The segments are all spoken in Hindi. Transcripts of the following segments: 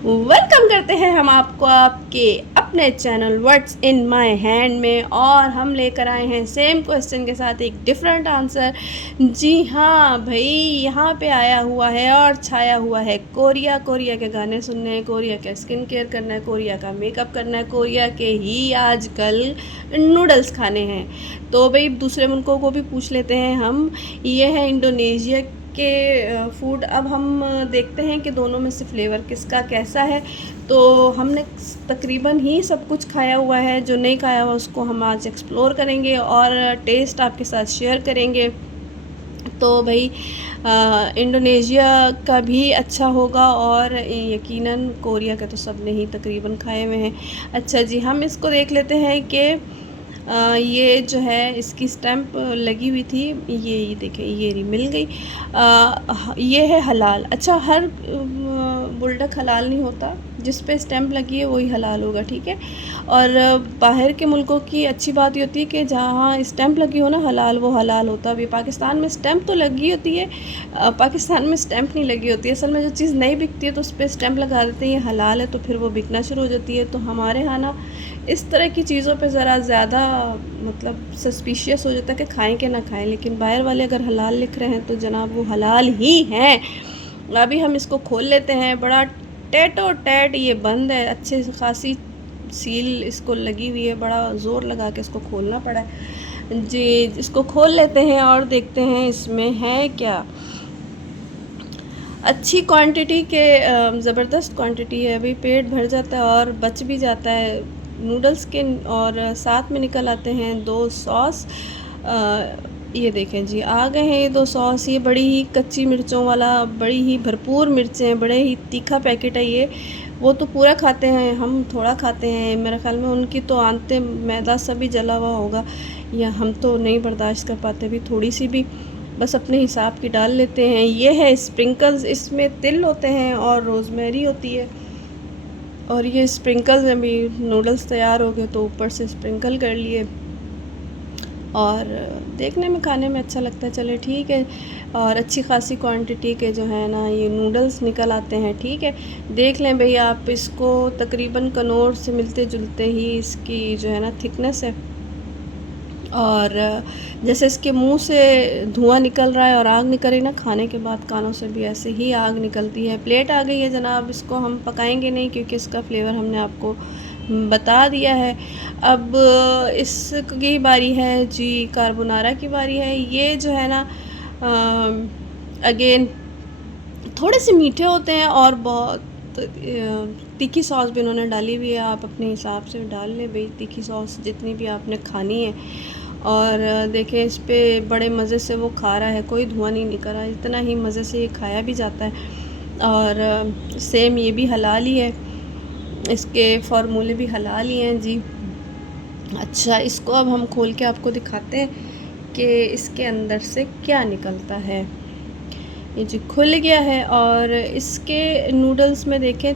वेलकम करते हैं हम आपको आपके अपने channel what's in my hand में। और हम लेकर आए हैं सेम क्वेश्चन के साथ एक डिफरेंट आंसर। जी हाँ भाई, यहाँ पे आया हुआ है और छाया हुआ है कोरिया। कोरिया के गाने सुनने हैं, कोरिया का स्किन केयर करना है, कोरिया का मेकअप करना है, कोरिया के ही आजकल नूडल्स खाने हैं। तो भाई दूसरे मुल्कों को भी पूछ लेते हैं हम। ये है इंडोनेशिया के फूड। अब हम देखते हैं कि दोनों में से फ्लेवर किसका कैसा है। तो हमने तकरीबन ही सब कुछ खाया हुआ है, जो नहीं खाया हुआ उसको हम आज एक्सप्लोर करेंगे और टेस्ट आपके साथ शेयर करेंगे। तो भाई इंडोनेशिया का भी अच्छा होगा और यकीनन कोरिया का तो सब ने ही तकरीबन खाए हुए हैं। अच्छा जी, हम इसको देख लेते हैं कि ये जो है इसकी स्टैम्प लगी हुई थी। ये देखें, ये रही, मिल गई। ये है हलाल। अच्छा, हर बुलडक हलाल नहीं होता, जिस पे स्टैम्प लगी है वही हलाल होगा, ठीक है। और बाहर के मुल्कों की अच्छी बात ये होती है कि जहाँ स्टैम्प लगी हो ना हलाल, वो हलाल होता है। अभी पाकिस्तान में स्टैम्प तो लगी होती है, पाकिस्तान में स्टैम्प नहीं लगी होती है। असल में जो चीज़ नहीं बिकती है तो उस पर स्टैम्प लगा देते हैं ये हलाल है, तो फिर वो बिकना शुरू हो जाती है। तो हमारे यहाँ ना इस तरह की चीज़ों पे ज़रा ज़्यादा मतलब सस्पिशियस हो जाता है कि खाएं कि ना खाएं। लेकिन बाहर वाले अगर हलाल लिख रहे हैं तो जनाब वो हलाल ही हैं। अभी हम इसको खोल लेते हैं। बड़ा टैटो टैट ये बंद है, अच्छे खासी सील इसको लगी हुई है, बड़ा ज़ोर लगा के इसको खोलना पड़ा है जी। इसको खोल लेते हैं और देखते हैं इसमें है क्या। अच्छी क्वांटिटी के ज़बरदस्त क्वांटिटी है, अभी पेट भर जाता है और बच भी जाता है नूडल्स के। और साथ में निकल आते हैं 2 सॉस। ये देखें जी, आ गए हैं ये 2 सॉस। ये बड़ी ही कच्ची मिर्चों वाला, बड़ी ही भरपूर मिर्चें, बड़े ही तीखा पैकेट है ये। वो तो पूरा खाते हैं, हम थोड़ा खाते हैं। मेरे ख्याल में उनकी तो आंतें मैदा सभी जला हुआ होगा, या हम तो नहीं बर्दाश्त कर पाते भी थोड़ी सी भी, बस अपने हिसाब की डाल लेते हैं। ये है स्प्रिंकल्स, इसमें तिल होते हैं और रोज़मेरी होती है। और ये स्प्रिंकल्स अभी नूडल्स तैयार हो गए तो ऊपर से स्प्रिंकल कर लिए, और देखने में खाने में अच्छा लगता है। चले ठीक है। और अच्छी खासी क्वांटिटी के जो है ना ये नूडल्स निकल आते हैं, ठीक है। देख लें भैया आप इसको, तकरीबन कनौर से मिलते जुलते ही इसकी जो है ना थिकनेस है। और जैसे इसके मुंह से धुआं निकल रहा है और आग निकल रही ना, खाने के बाद कानों से भी ऐसे ही आग निकलती है। प्लेट आ गई है जनाब, इसको हम पकाएंगे नहीं क्योंकि इसका फ्लेवर हमने आपको बता दिया है। अब इसकी बारी है जी, कार्बोनारा की बारी है। ये जो है ना अगेन थोड़े से मीठे होते हैं और बहुत तीखी सॉस भी उन्होंने डाली हुई है। आप अपने हिसाब से डाल लें भाई, तीखी सॉस जितनी भी आपने खानी है। और देखें इस पे बड़े मज़े से वो खा रहा है, कोई धुआं नहीं निकल रहा, इतना ही मज़े से ये खाया भी जाता है। और सेम ये भी हलाल ही है, इसके फार्मूले भी हलाल ही हैं जी। अच्छा, इसको अब हम खोल के आपको दिखाते हैं कि इसके अंदर से क्या निकलता है। ये जी खुल गया है और इसके नूडल्स में देखें,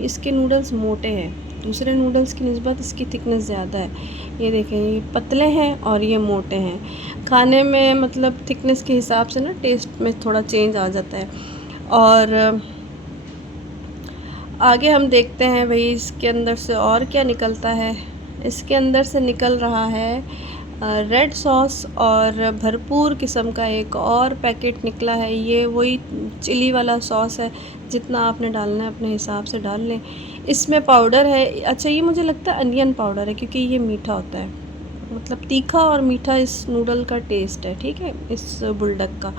इसके नूडल्स मोटे हैं, दूसरे नूडल्स की निस्बत इसकी थिकनेस ज़्यादा है। ये देखें, ये पतले हैं और ये मोटे हैं। खाने में मतलब थिकनेस के हिसाब से ना टेस्ट में थोड़ा चेंज आ जाता है। और आगे हम देखते हैं भाई इसके अंदर से और क्या निकलता है। इसके अंदर से निकल रहा है रेड सॉस और भरपूर किस्म का एक और पैकेट निकला है। ये वही चिली वाला सॉस है, जितना आपने डालना है अपने हिसाब से डाल लें। इसमें पाउडर है। अच्छा, ये मुझे लगता है अनियन पाउडर है क्योंकि ये मीठा होता है, मतलब तीखा और मीठा इस नूडल का टेस्ट है, ठीक है, इस बुलडक का।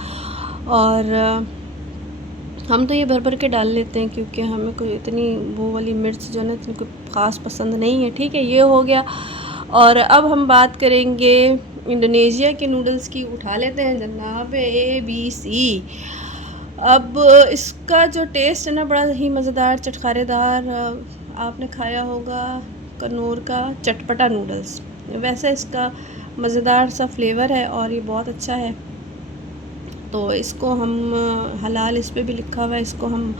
और हम तो ये भर भर के डाल लेते हैं क्योंकि हमें कोई इतनी वो वाली मिर्च जो है ना इतनी कोई ख़ास पसंद नहीं है, ठीक है। ये हो गया। और अब हम बात करेंगे इंडोनेशिया के नूडल्स की। उठा लेते हैं जनाब ABC। अब इसका जो टेस्ट है ना बड़ा ही मज़ेदार, चटखारेदार। आपने खाया होगा कन्नौर का चटपटा नूडल्स, वैसे इसका मज़ेदार सा फ्लेवर है और ये बहुत अच्छा है। तो इसको हम हलाल, इस पर भी लिखा हुआ है, इसको हम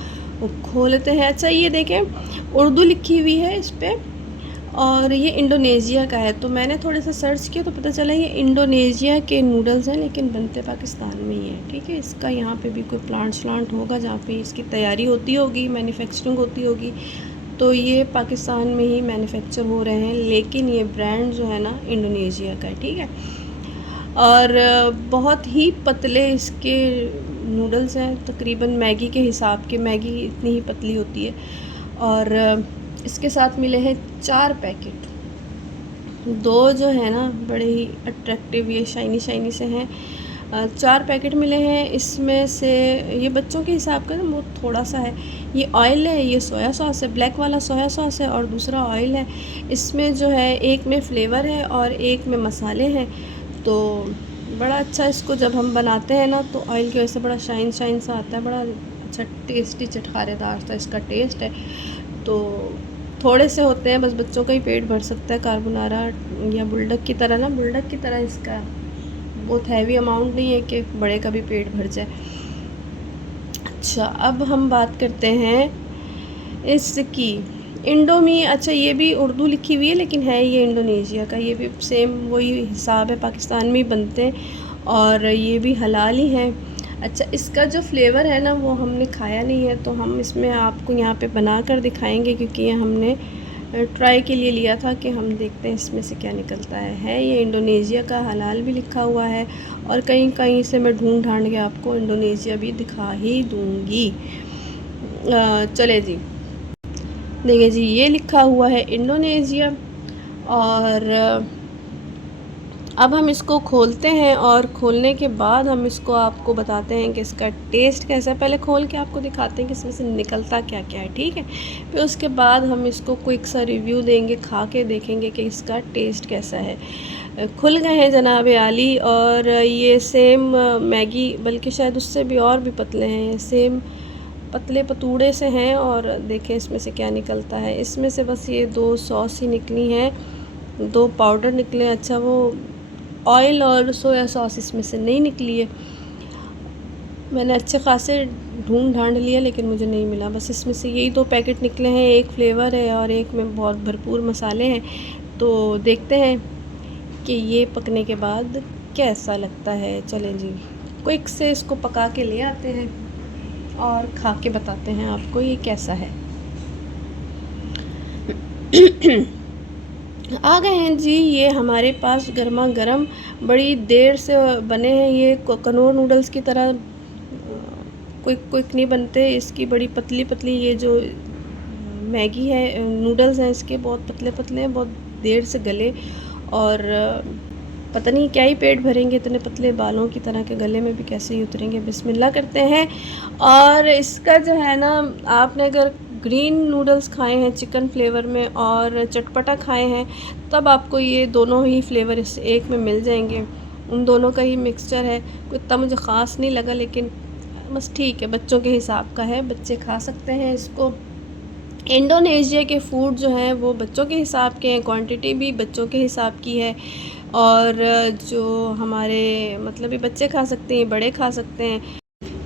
खोलते हैं। अच्छा, ये देखें उर्दू लिखी हुई है इस पर, और ये इंडोनेशिया का है। तो मैंने थोड़ा सा सर्च किया तो पता चला ये इंडोनेशिया के नूडल्स हैं, लेकिन बनते पाकिस्तान में ही है। ठीक है, इसका यहाँ पे भी कोई प्लांट होगा जहाँ पे इसकी तैयारी होती होगी, मैन्युफैक्चरिंग होती होगी। तो ये पाकिस्तान में ही मैन्युफैक्चर हो रहे हैं, लेकिन ये ब्रांड जो है ना इंडोनेशिया का है। ठीक है, और बहुत ही पतले इसके नूडल्स हैं, तकरीबन मैगी के हिसाब के। मैगी इतनी ही पतली होती है। और इसके साथ मिले हैं 4 पैकेट। 2 जो है ना बड़े ही अट्रैक्टिव, ये शाइनी शाइनी से हैं। 4 पैकेट मिले हैं। इसमें से ये बच्चों के हिसाब का ना बहुत थोड़ा सा है। ये ऑयल है, ये सोया सॉस है, ब्लैक वाला सोया सॉस है और दूसरा ऑयल है। इसमें जो है एक में फ्लेवर है और एक में मसाले हैं। तो बड़ा अच्छा, इसको जब हम बनाते हैं ना तो ऑयल की वजह से बड़ा शाइन शाइन सा आता है, बड़ा अच्छा टेस्टी चटखारेदार सा इसका टेस्ट है। तो थोड़े से होते हैं, बस बच्चों का ही पेट भर सकता है। कार्बोनारा या बुलडक की तरह ना, बुलडक की तरह इसका बहुत हैवी अमाउंट नहीं है कि बड़े का भी पेट भर जाए। अच्छा, अब हम बात करते हैं इसकी इंडोमी। अच्छा, ये भी उर्दू लिखी हुई है लेकिन है ये इंडोनेशिया का। ये भी सेम वही हिसाब है, पाकिस्तान में ही बनते हैं और ये भी हलाल ही हैं। अच्छा, इसका जो फ्लेवर है ना वो हमने खाया नहीं है, तो हम इसमें आपको यहाँ पे बना कर दिखाएंगे, क्योंकि ये हमने ट्राई के लिए लिया था कि हम देखते हैं इसमें से क्या निकलता है। ये इंडोनेशिया का, हलाल भी लिखा हुआ है और कहीं कहीं से मैं ढूंढ ढांड के आपको इंडोनेशिया भी दिखा ही दूँगी। चले जी, देखिए जी, ये लिखा हुआ है इंडोनेशिया। और अब हम इसको खोलते हैं और खोलने के बाद हम इसको आपको बताते हैं कि इसका टेस्ट कैसा है। पहले खोल के आपको दिखाते हैं कि इसमें से निकलता क्या क्या है। ठीक है, फिर उसके बाद हम इसको क्विक सा रिव्यू देंगे, खा के देखेंगे कि इसका टेस्ट कैसा है। खुल गए हैं जनाब आली, और ये सेम मैगी, बल्कि शायद उससे भी और भी पतले हैं, सेम पतले पतूड़े से हैं। और देखें इसमें से क्या निकलता है। इसमें से बस ये 2 सॉस ही निकली हैं, 2 पाउडर निकले। अच्छा, वो ऑयल और सोया सॉस इसमें से नहीं निकली है। मैंने अच्छे खासे ढूंढ ढांड लिया लेकिन मुझे नहीं मिला। बस इसमें से यही 2 पैकेट निकले हैं, एक फ्लेवर है और एक में बहुत भरपूर मसाले हैं। तो देखते हैं कि ये पकने के बाद कैसा लगता है। चलें जी, क्विक से इसको पका के ले आते हैं और खा के बताते हैं आपको ये कैसा है। आ गए हैं जी, ये हमारे पास गर्मा गर्म, बड़ी देर से बने हैं। ये कनौर नूडल्स की तरह क्विक क्विक नहीं बनते। इसकी बड़ी पतली पतली, ये जो मैगी है, नूडल्स हैं इसके बहुत पतले पतले हैं, बहुत देर से गले। और पता नहीं क्या ही पेट भरेंगे, इतने पतले बालों की तरह के गले में भी कैसे ही उतरेंगे। बिस्मिल्लाह करते हैं। और इसका जो है ना, आपने अगर ग्रीन नूडल्स खाए हैं चिकन फ्लेवर में और चटपटा खाए हैं, तब आपको ये दोनों ही फ्लेवर इस एक में मिल जाएंगे। उन दोनों का ही मिक्सचर है। कोई इतना मुझे ख़ास नहीं लगा, लेकिन बस ठीक है, बच्चों के हिसाब का है, बच्चे खा सकते हैं इसको। इंडोनेशिया के फूड जो हैं वो बच्चों के हिसाब के हैं, क्वांटिटी भी बच्चों के हिसाब की है। और जो हमारे मतलब ये बच्चे खा सकते हैं, बड़े खा सकते हैं।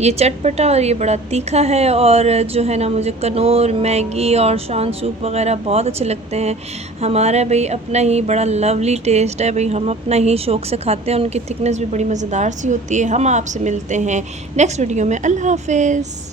ये चटपटा और ये बड़ा तीखा है। और जो है ना, मुझे कनौर, मैगी और शान सूप वगैरह बहुत अच्छे लगते हैं। हमारा भाई अपना ही बड़ा लवली टेस्ट है भाई, हम अपना ही शौक़ से खाते हैं। उनकी थिकनेस भी बड़ी मज़ेदार सी होती है। हम आपसे मिलते हैं नेक्स्ट वीडियो में। अल्लाह हाफ़िज़।